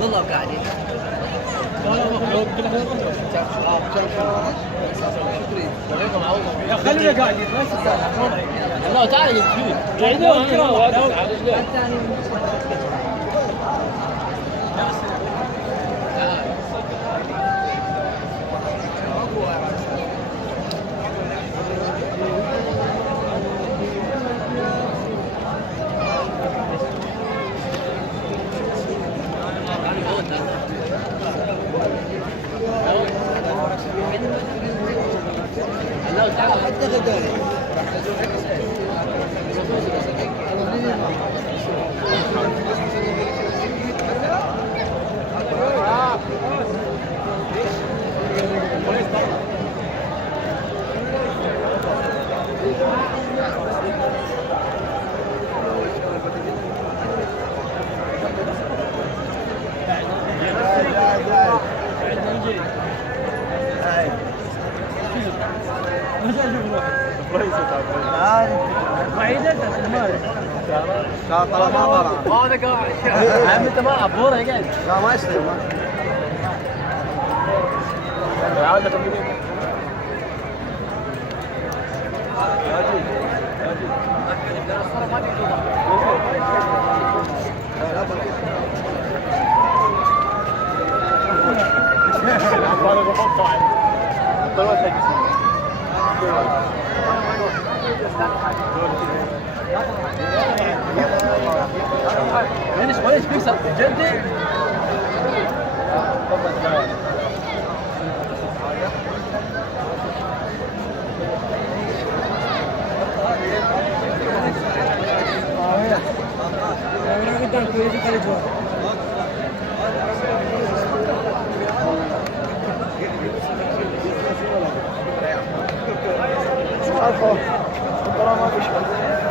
والله قاعدين. يا خلينا قاعدين بس. لا تعال يجيب. طلع ما طلع. هذا قاعد. عم انت ما عبوره قاعد. لا ما يصير. عادة ايش بيكسر جدي ترى ما في شيء.